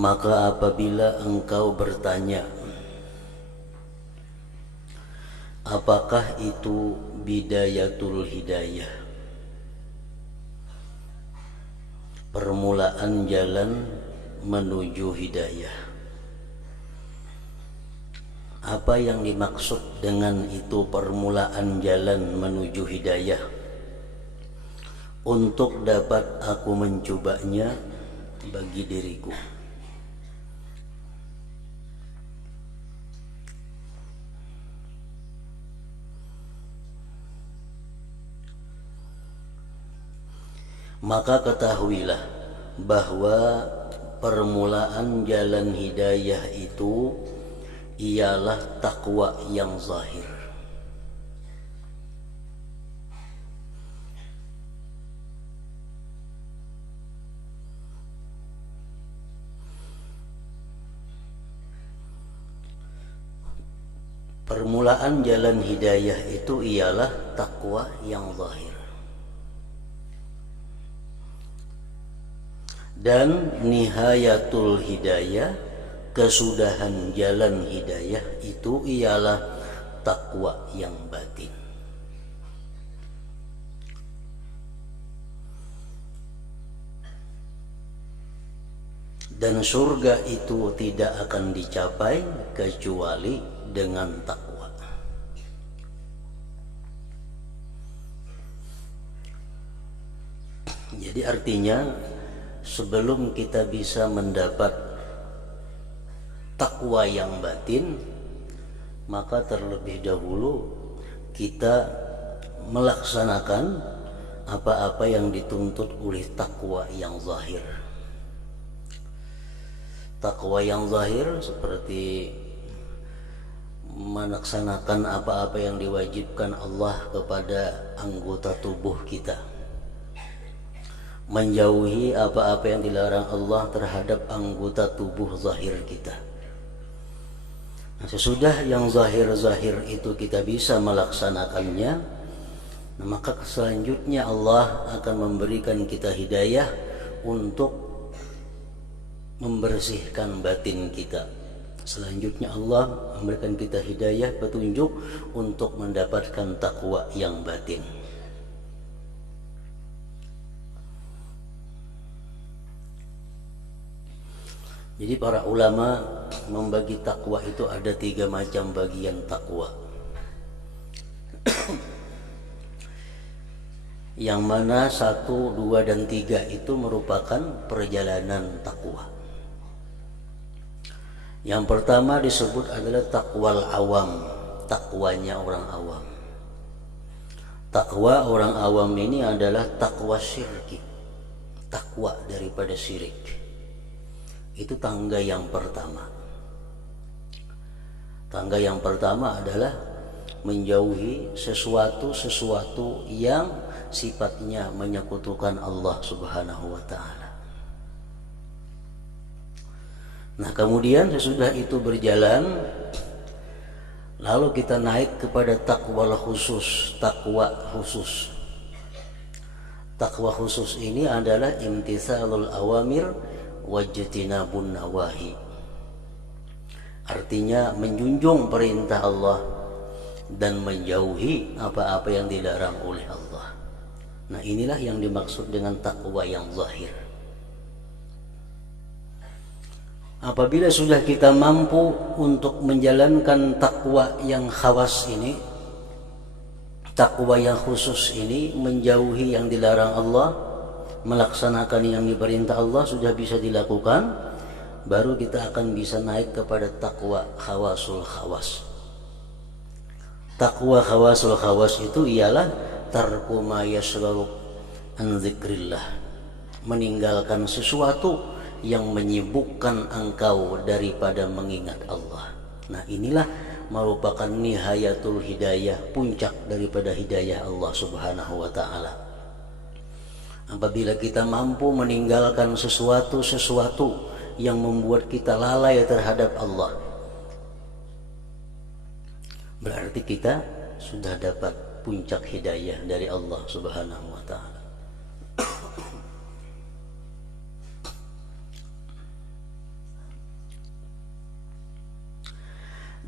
Maka apabila engkau bertanya, apakah itu bidayatul hidayah, permulaan jalan menuju hidayah? Apa yang dimaksud dengan itu permulaan jalan menuju hidayah? Untuk dapat aku mencobanya bagi diriku. Maka ketahuilah bahwa permulaan jalan hidayah itu ialah takwa yang zahir. Permulaan jalan hidayah itu ialah takwa yang zahir. Dan nihayatul hidayah, kesudahan jalan hidayah itu ialah takwa yang batin. Dan surga itu tidak akan dicapai kecuali dengan takwa. Jadi artinya, sebelum kita bisa mendapat takwa yang batin, maka terlebih dahulu kita melaksanakan apa-apa yang dituntut oleh takwa yang zahir. Takwa yang zahir seperti melaksanakan apa-apa yang diwajibkan Allah kepada anggota tubuh kita, menjauhi apa-apa yang dilarang Allah terhadap anggota tubuh zahir kita. Nah, sesudah yang zahir-zahir itu kita bisa melaksanakannya, nah, maka selanjutnya Allah akan memberikan kita hidayah untuk membersihkan batin kita. Selanjutnya Allah memberikan kita hidayah, petunjuk untuk mendapatkan takwa yang batin. Jadi para ulama membagi takwa itu ada 3 macam bagian takwa. Yang mana 1, 2, dan 3 itu merupakan perjalanan takwa. Yang pertama disebut adalah takwal awam, takwanya orang awam. Takwa orang awam ini adalah takwa syirki, takwa daripada syirik. Itu tangga yang pertama. Tangga yang pertama adalah menjauhi sesuatu yang sifatnya menyekutukan Allah Subhanahu wa ta'ala. Nah, kemudian sesudah itu berjalan, lalu kita naik kepada takwa khusus. Takwa khusus ini adalah imtitsalul awamir wajtinabun nawahi. Artinya menjunjung perintah Allah dan menjauhi apa-apa yang dilarang oleh Allah. Nah, inilah yang dimaksud dengan takwa yang zahir. Apabila sudah kita mampu untuk menjalankan takwa yang khawas ini, takwa yang khusus ini, menjauhi yang dilarang Allah, melaksanakan yang diperintah Allah sudah bisa dilakukan, baru kita akan bisa naik kepada takwa khawasul khawas. Takwa khawasul khawas itu ialah tarku ma yashghalu an dzikrillah, meninggalkan sesuatu yang menyibukkan engkau daripada mengingat Allah. Nah, inilah merupakan nihayatul hidayah, puncak daripada hidayah Allah Subhanahu wa ta'ala. Apabila kita mampu meninggalkan sesuatu yang membuat kita lalai terhadap Allah, berarti kita sudah dapat puncak hidayah dari Allah Subhanahu wa ta'ala.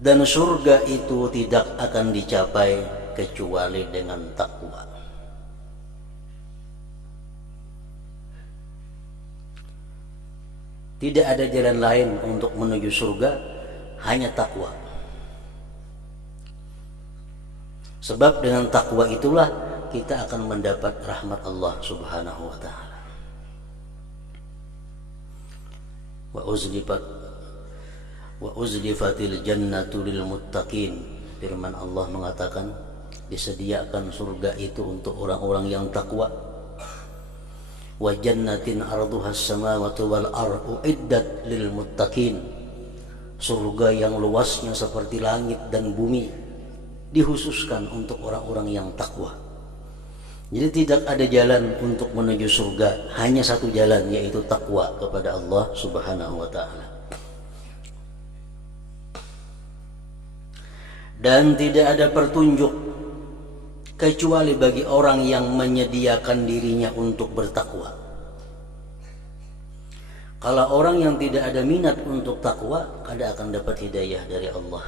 Dan surga itu tidak akan dicapai kecuali dengan takwa. Tidak ada jalan lain untuk menuju surga, hanya takwa. Sebab dengan takwa itulah kita akan mendapat rahmat Allah Subhanahu wa taala. Wa uzlifatil jannatu lil muttaqin. Firman Allah mengatakan, disediakan surga itu untuk orang-orang yang takwa. Wa jannatin arduhas samawati wal ardu iddat lil muttaqin. Surga yang luasnya seperti langit dan bumi dikhususkan untuk orang-orang yang takwa. Jadi tidak ada jalan untuk menuju surga, hanya satu jalan, yaitu takwa kepada Allah Subhanahu wa taala. Dan tidak ada petunjuk kecuali bagi orang yang menyediakan dirinya untuk bertakwa. Kalau orang yang tidak ada minat untuk takwa, kada akan dapat hidayah dari Allah.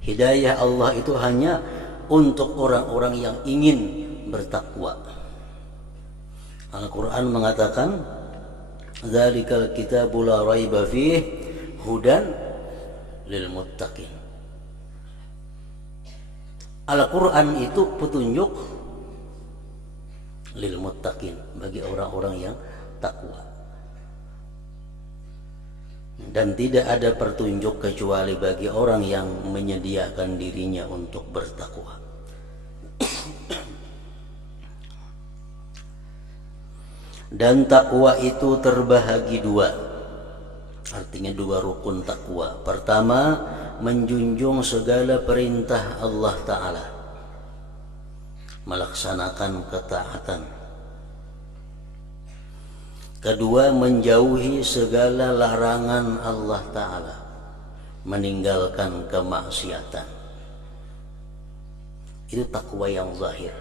Hidayah Allah itu hanya untuk orang-orang yang ingin bertakwa. Al-Quran mengatakan, "Dzalikal kitabu la raiba fihi hudan lil muttaqin." Al-Quran itu petunjuk lil muttaqin, bagi orang-orang yang takwa. Dan tidak ada petunjuk kecuali bagi orang yang menyediakan dirinya untuk bertakwa. Dan takwa itu terbahagi dua, artinya dua rukun takwa. Pertama, menjunjung segala perintah Allah Ta'ala, melaksanakan ketaatan. Kedua, menjauhi segala larangan Allah Ta'ala, meninggalkan kemaksiatan. Itu takwa yang zahir.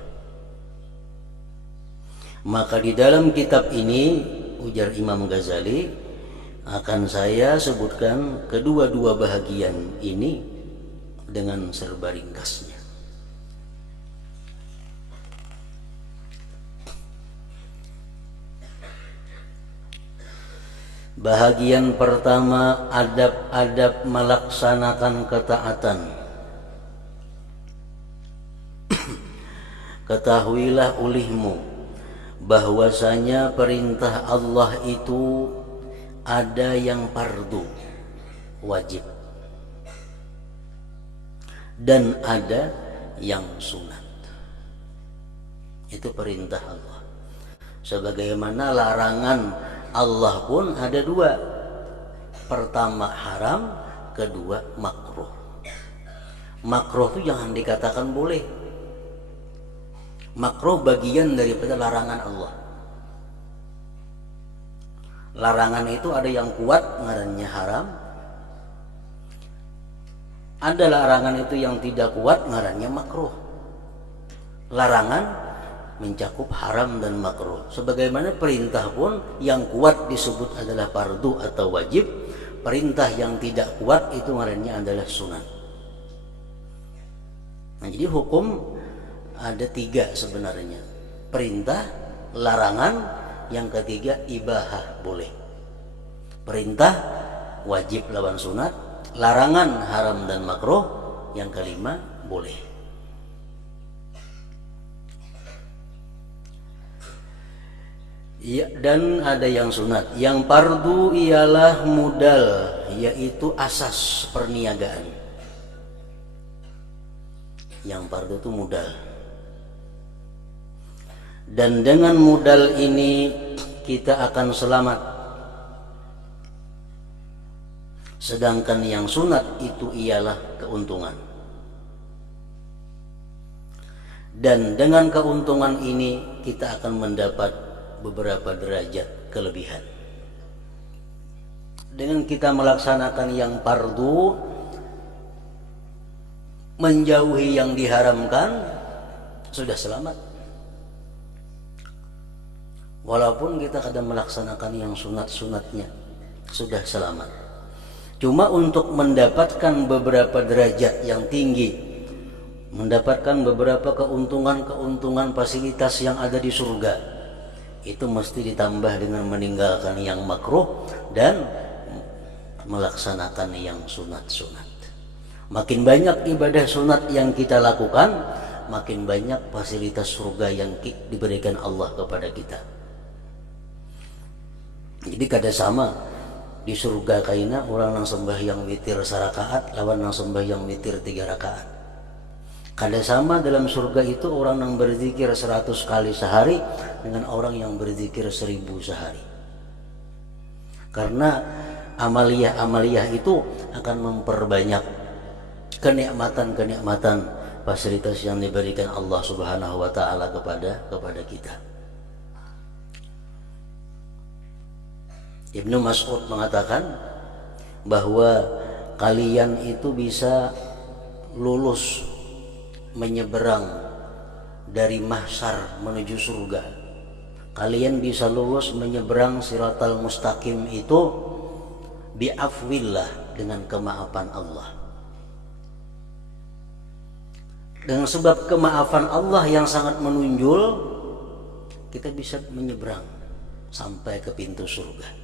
Maka di dalam kitab ini, ujar Imam Ghazali, akan saya sebutkan kedua-dua bahagian ini dengan serba ringkasnya. Bahagian pertama, adab-adab melaksanakan ketaatan. Ketahuilah olehmu bahwasanya perintah Allah itu ada yang fardu, wajib, dan ada yang sunat. Itu perintah Allah. Sebagaimana larangan Allah pun ada dua. Pertama haram, kedua makruh. Makruh itu jangan dikatakan boleh. Makruh bagian daripada larangan Allah. Larangan itu ada yang kuat, ngarannya haram. Ada larangan itu yang tidak kuat, ngarannya makruh. Larangan mencakup haram dan makruh. Sebagaimana perintah pun yang kuat disebut adalah fardu atau wajib. Perintah yang tidak kuat itu ngarannya adalah sunat. Nah, jadi hukum ada tiga sebenarnya. Perintah, larangan, yang ketiga ibahah, boleh. Perintah wajib lawan sunat, larangan haram dan makruh, yang kelima boleh. Ya, dan ada yang sunat. Yang fardu ialah modal, yaitu asas perniagaan. Yang fardu itu modal. Dan dengan modal ini kita akan selamat. Sedangkan yang sunat itu ialah keuntungan. Dan dengan keuntungan ini kita akan mendapat beberapa derajat kelebihan. Dengan kita melaksanakan yang fardu, menjauhi yang diharamkan, sudah selamat. Walaupun kita kadang melaksanakan yang sunat-sunatnya, sudah selamat. Cuma untuk mendapatkan beberapa derajat yang tinggi, mendapatkan beberapa keuntungan fasilitas yang ada di surga, itu mesti ditambah dengan meninggalkan yang makruh dan melaksanakan yang sunat-sunat. Makin banyak ibadah sunat yang kita lakukan, makin banyak fasilitas surga yang diberikan Allah kepada kita. Jadi kada sama di surga kaina orang nang sembahyang witir sarakaat lawan nang sembahyang witir 3 rakaat. Kada sama dalam surga itu orang yang berzikir 100 kali sehari dengan orang yang berzikir 1000 sehari. Karena amaliyah itu akan memperbanyak kenikmatan fasilitas yang diberikan Allah Subhanahu wa taala kepada kita. Ibnu Mas'ud mengatakan bahwa kalian itu bisa lulus menyeberang dari mahsyar menuju surga. Kalian bisa lulus menyeberang Siratal Mustaqim itu bi'afwillah, dengan kemaafan Allah. Dengan sebab kemaafan Allah yang sangat menunjul, kita bisa menyeberang sampai ke pintu surga.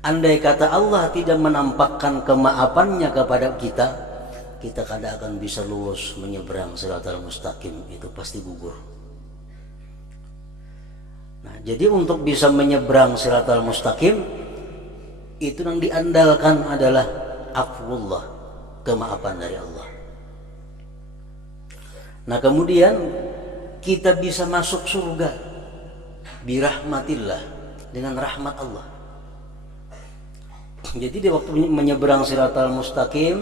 Andai kata Allah tidak menampakkan kemaafannya kepada kita, kita kada akan bisa lulus menyeberang Siratal Mustaqim, itu pasti gugur. Nah, jadi untuk bisa menyeberang Siratal Mustaqim, itu yang diandalkan adalah afwullah, kemaafan dari Allah. Nah, kemudian kita bisa masuk surga birahmatillah, dengan rahmat Allah. Jadi di waktu menyeberang Siratal Mustaqim,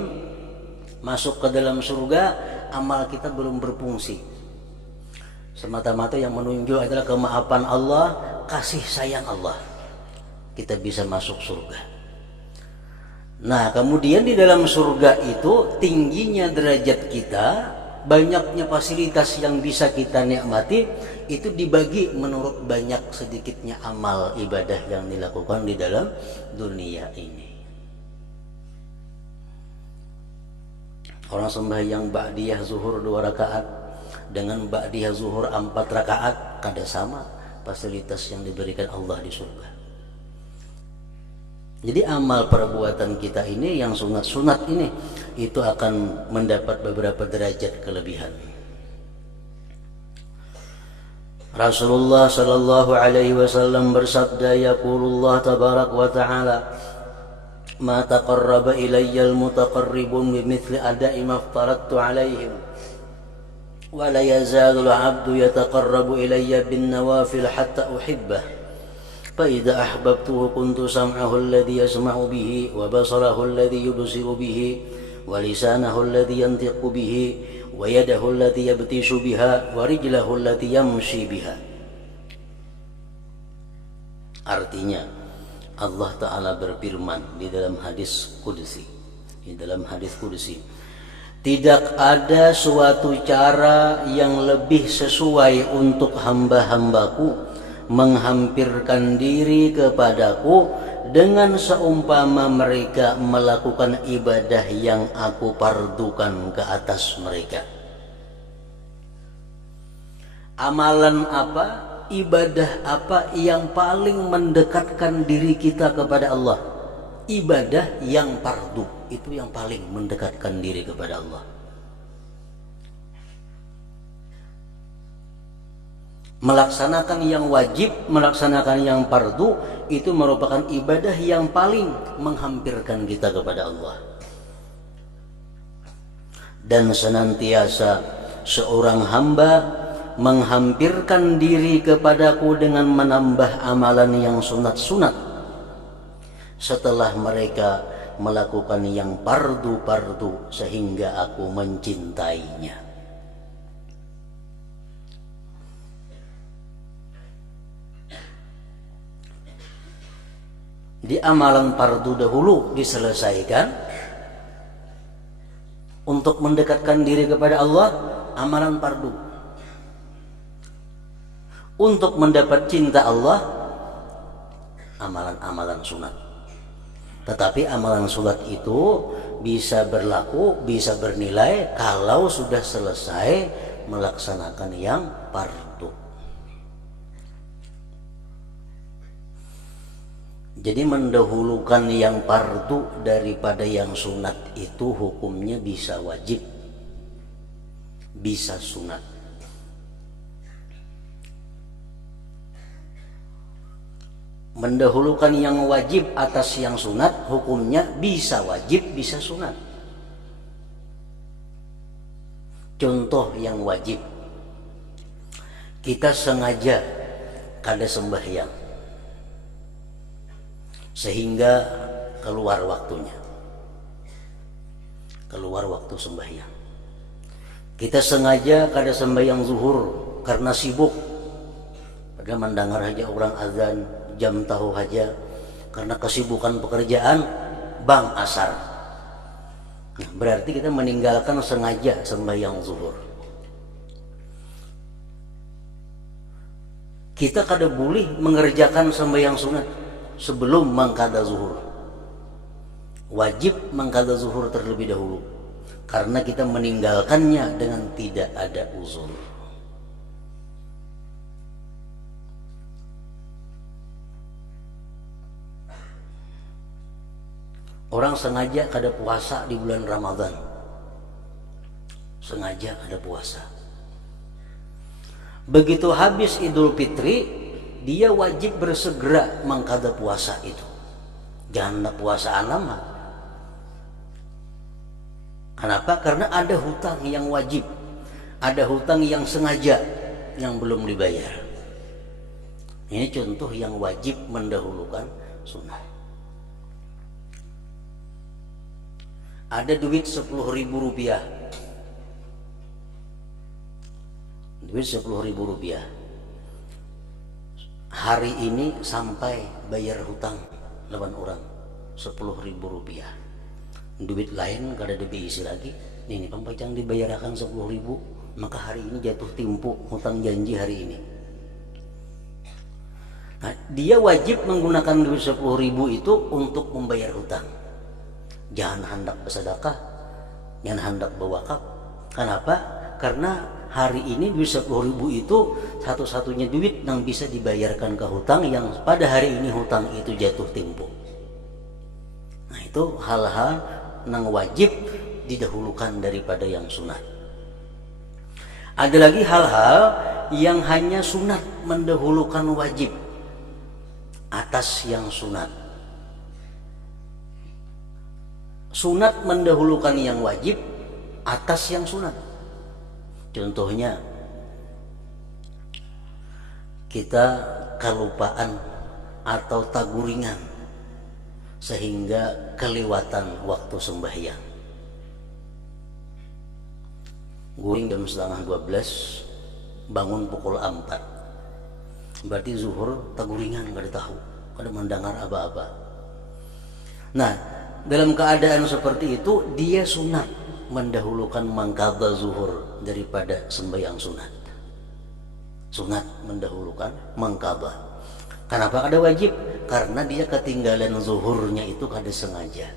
masuk ke dalam surga, amal kita belum berfungsi. Semata-mata yang menunjuk adalah kemaafan Allah, kasih sayang Allah. Kita bisa masuk surga. Nah, kemudian di dalam surga itu tingginya derajat kita, banyaknya fasilitas yang bisa kita nikmati, itu dibagi menurut banyak sedikitnya amal ibadah yang dilakukan di dalam dunia ini. Orang sembahyang ba'diyah zuhur 2 rakaat dengan ba'diyah zuhur 4 rakaat, kada sama fasilitas yang diberikan Allah di surga. Jadi amal perbuatan kita ini yang sunat-sunat ini, itu akan mendapat beberapa derajat kelebihan. Rasulullah sallallahu alaihi wasallam bersabda, yaqulullah tabarak wa ta'ala, ma taqarraba ilayya al-mutaqarribun bimithli ada'i ma aftaradtu alaihim wa la yazalu al-'abdu yataqarrabu ilayya bin nawafil hatta uhibbah fa idza ahbabtuhu kuntu sam'ahu alladhi yasma'u bihi wa basarahu alladhi yubsiru bihi wa lisanahu alladhi yantiqu bihi wa yadahu allati yabtishu biha wa rijlahu allati yamshi biha. Artinya Allah Ta'ala berfirman di dalam hadis qudsi, tidak ada suatu cara yang lebih sesuai untuk hamba-hambaku menghampirkan diri kepadaku dengan seumpama mereka melakukan ibadah yang aku fardukan ke atas mereka. Amalan apa, ibadah apa yang paling mendekatkan diri kita kepada Allah? Ibadah yang fardu, itu yang paling mendekatkan diri kepada Allah. Melaksanakan yang wajib, melaksanakan yang fardu, itu merupakan ibadah yang paling menghampirkan kita kepada Allah. Dan senantiasa seorang hamba menghampirkan diri kepadaku dengan menambah amalan yang sunat-sunat setelah mereka melakukan yang fardu-fardu sehingga aku mencintainya. Di amalan fardu dahulu diselesaikan untuk mendekatkan diri kepada Allah, amalan fardu. Untuk mendapat cinta Allah, amalan-amalan sunat. Tetapi amalan sunat itu bisa berlaku, bisa bernilai kalau sudah selesai melaksanakan yang fardu. Jadi mendahulukan yang fardu daripada yang sunat itu hukumnya bisa wajib, bisa sunat. Mendahulukan yang wajib atas yang sunat hukumnya bisa wajib, bisa sunat. Contoh yang wajib, kita sengaja kada sembahyang sehingga keluar waktunya, keluar waktu sembahyang. Kita sengaja kada sembahyang zuhur karena sibuk, pada mendengar aja orang azan, jam tahu aja, karena kesibukan pekerjaan bang asar. Nah, berarti kita meninggalkan sengaja sembahyang zuhur. Kita kada boleh mengerjakan sembahyang sunat sebelum mangkada zuhur. Wajib mangkada zuhur terlebih dahulu, karena kita meninggalkannya dengan tidak ada uzur. Orang sengaja kada puasa di bulan Ramadan, sengaja kada puasa. Begitu habis Idul Fitri, dia wajib bersegera mengkada puasa itu. Jangan puasa lama. Kenapa? Karena ada hutang yang wajib, ada hutang yang sengaja yang belum dibayar. Ini contoh yang wajib mendahulukan sunnah. Ada duit 10.000 rupiah, duit 10.000 rupiah. Hari ini sampai bayar hutang lawan orang 10.000 rupiah. Duit lain kada ada diisi lagi. Ini pampacang dibayarkan 10.000, maka hari ini jatuh timpu hutang janji hari ini. Nah, dia wajib menggunakan duit 10.000 itu untuk membayar hutang. Jangan hendak bersedekah, jangan hendak berwakaf. Kenapa? Karena hari ini duit 10.000 itu satu-satunya duit yang bisa dibayarkan ke hutang yang pada hari ini hutang itu jatuh tempo. Nah, itu hal-hal yang wajib didahulukan daripada yang sunat. Ada lagi hal-hal yang hanya sunat mendahulukan wajib atas yang sunat. Sunat mendahulukan yang wajib atas yang sunat. Contohnya, kita kelupaan atau taguringan sehingga kelewatan waktu sembahyang. Guring jam setengah 12, bangun pukul 4. Berarti zuhur taguringan, kada tahu, kada mendengar apa-apa. Nah, dalam keadaan seperti itu dia sunat mendahulukan mangkada zuhur daripada sembahyang sunat. Sunat mendahulukan mangkada. Kenapa kada wajib? Karena dia ketinggalan zuhurnya itu kada sengaja.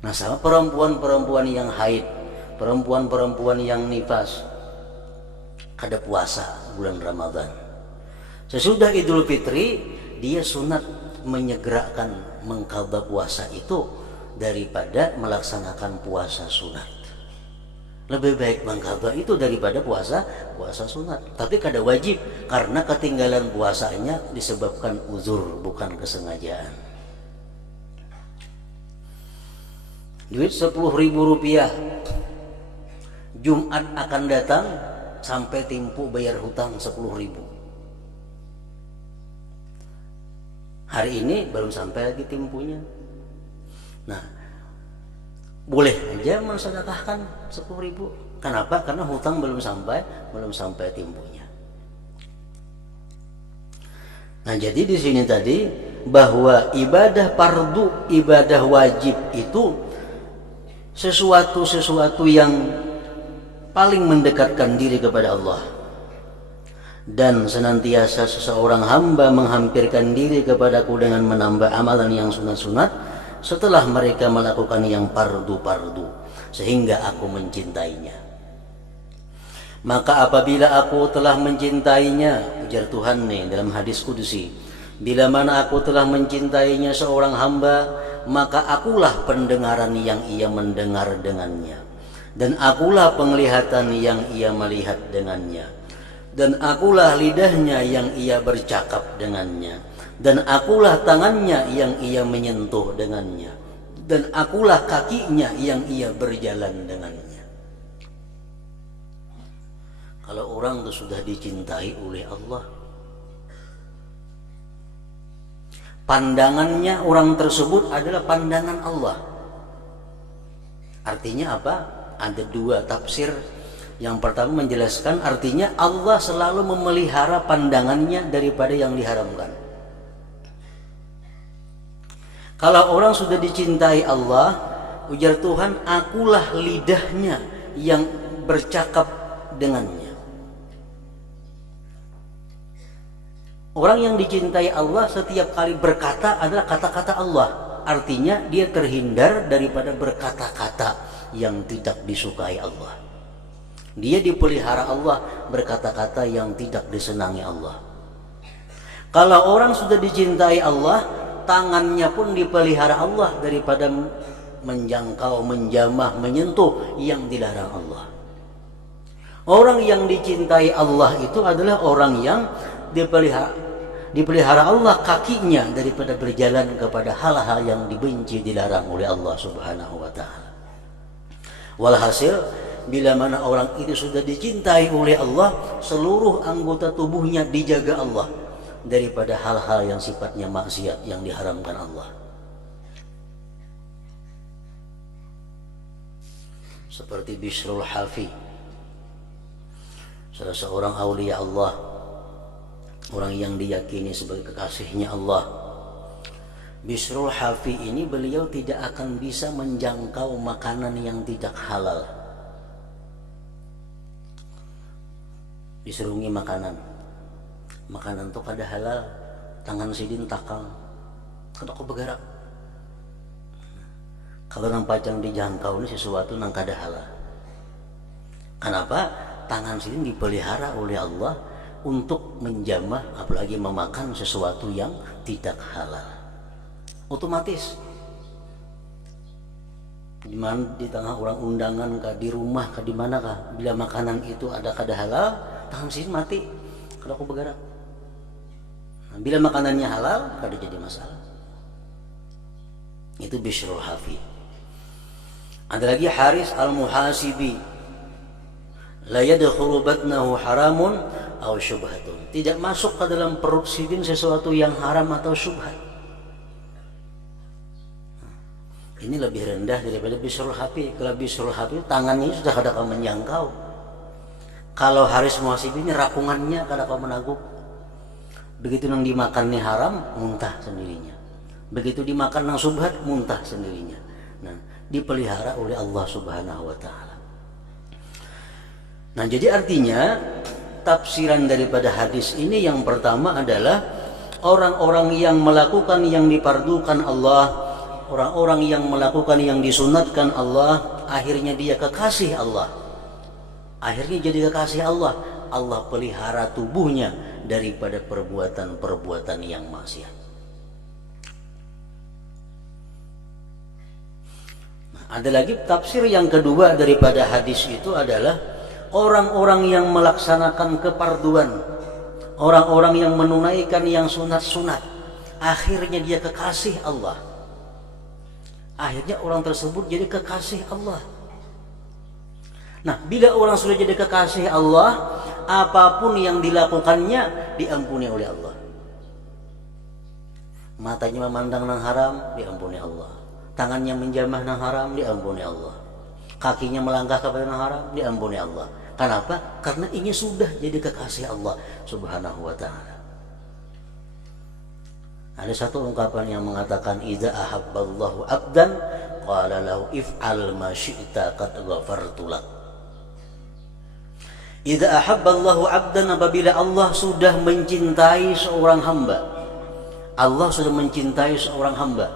Nah, sama perempuan-perempuan yang haid, perempuan-perempuan yang nifas, kada puasa bulan Ramadan. Sesudah Idul Fitri dia sunat menyegerakan mengqadha puasa itu daripada melaksanakan puasa sunat. Lebih baik mengqadha itu daripada puasa sunat. Tapi kada wajib karena ketinggalan puasanya disebabkan uzur, bukan kesengajaan. Duit 10.000 rupiah, Jumat akan datang sampai tempo bayar hutang 10.000. Hari ini belum sampai lagi tempunya. Nah, boleh aja mensedekahkan 10.000. Kenapa? Karena hutang belum sampai tempunya. Nah, jadi di sini tadi bahwa ibadah fardu, ibadah wajib itu sesuatu yang paling mendekatkan diri kepada Allah. Dan senantiasa seseorang hamba menghampirkan diri kepadaku dengan menambah amalan yang sunat-sunat setelah mereka melakukan yang fardu-fardu, sehingga aku mencintainya. Maka apabila aku telah mencintainya, ujar Tuhan nih dalam hadis kudusi, bila mana aku telah mencintainya seorang hamba, maka akulah pendengaran yang ia mendengar dengannya, dan akulah penglihatan yang ia melihat dengannya, dan akulah lidahnya yang ia bercakap dengannya, dan akulah tangannya yang ia menyentuh dengannya, dan akulah kakinya yang ia berjalan dengannya. Kalau orang itu sudah dicintai oleh Allah, pandangannya orang tersebut adalah pandangan Allah. Artinya apa? Ada dua tafsir. Yang pertama menjelaskan artinya Allah selalu memelihara pandangannya daripada yang diharamkan. Kalau orang sudah dicintai Allah, ujar Tuhan, akulah lidahnya yang bercakap dengannya. Orang yang dicintai Allah setiap kali berkata adalah kata-kata Allah. Artinya dia terhindar daripada berkata-kata yang tidak disukai Allah. Dia dipelihara Allah berkata-kata yang tidak disenangi Allah. Kalau orang sudah dicintai Allah, tangannya pun dipelihara Allah daripada menjangkau, menjamah, menyentuh yang dilarang Allah. Orang yang dicintai Allah itu adalah orang yang dipelihara Allah kakinya daripada berjalan kepada hal-hal yang dibenci, dilarang oleh Allah Subhanahu wa taala. Walhasil, bila mana orang itu sudah dicintai oleh Allah, seluruh anggota tubuhnya dijaga Allah daripada hal-hal yang sifatnya maksiat yang diharamkan Allah. Seperti Bishrul Hafi, salah seorang aulia Allah, orang yang diyakini sebagai kekasihnya Allah. Bishrul Hafi ini beliau tidak akan bisa menjangkau makanan yang tidak halal. Diserungi makanan itu kada halal, tangan sidin takal, kada aku bergerak. Kalau nang pacang dijangkau ini sesuatu nang kada halal. Kenapa? Tangan sidin dipelihara oleh Allah untuk menjamah, apalagi memakan sesuatu yang tidak halal. Otomatis di tengah orang undangan kah, di rumah kah, di mana kah, bila makanan itu ada kada halal, tangan sini mati, kada aku bergerak. Nah, bila makanannya halal, kada jadi masalah. Itu Bishrul Hafi. Ada lagi Haris Al-Muhasibi, la yadkhulu batnahu haramun aw syubhatun. Tidak masuk ke dalam perut sidin sesuatu yang haram atau syubhat. Ini lebih rendah daripada Bishrul Hafi. Kalau Bishrul Hafi tangannya sudah kada kau menjangkau. Kalau Haris Muhasibi ini rakungannya kada kau menaguk. Begitu nang dimakan nih haram, muntah sendirinya. Begitu dimakan nang subhat, muntah sendirinya. Nah, dipelihara oleh Allah Subhanahu wa taala. Nah, jadi artinya tafsiran daripada hadis ini yang pertama adalah orang-orang yang melakukan yang dipardukan Allah, orang-orang yang melakukan yang disunatkan Allah, akhirnya dia kekasih Allah. Akhirnya jadi kekasih Allah. Allah pelihara tubuhnya daripada perbuatan-perbuatan yang maksiat. Nah, ada lagi tafsir yang kedua daripada hadis itu adalah orang-orang yang melaksanakan keparduan, orang-orang yang menunaikan yang sunat-sunat, akhirnya dia kekasih Allah. Akhirnya orang tersebut jadi kekasih Allah. Nah, bila orang sudah jadi kekasih Allah, apapun yang dilakukannya diampuni oleh Allah. Matanya memandang nang haram, diampuni Allah. Tangannya menjamah nang haram, diampuni Allah. Kakinya melangkah kepada nang haram, diampuni Allah. Kenapa? Karena ini sudah jadi kekasih Allah Subhanahu wa ta'ala. Ada satu ungkapan yang mengatakan, idza ahabballahu abdan qala lahu if'al ma syi'ta qad ghafartu lak. Idza ahabballahu 'abdan, apabila Allah sudah mencintai seorang hamba. Allah sudah mencintai seorang hamba.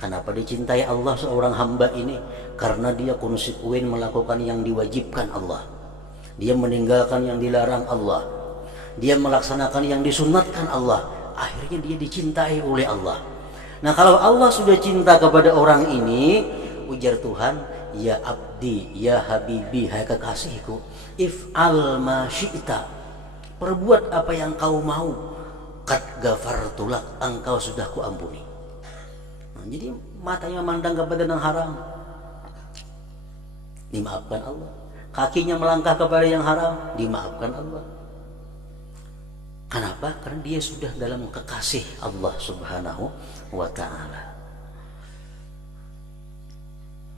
Kenapa dicintai Allah seorang hamba ini? Karena dia konsekuen melakukan yang diwajibkan Allah. Dia meninggalkan yang dilarang Allah. Dia melaksanakan yang disunatkan Allah. Akhirnya dia dicintai oleh Allah. Nah, kalau Allah sudah cinta kepada orang ini, ujar Tuhan, ya abdi, ya habibi, hai kekasihku, if'al ma syi'ta, perbuat apa yang kau mau, qad ghafartulak, engkau sudah kuampuni. Nah, jadi matanya memandang kepada yang haram, dimaafkan Allah. Kakinya melangkah kepada yang haram, dimaafkan Allah. Kenapa? Karena dia sudah dalam kekasih Allah Subhanahu wa ta'ala.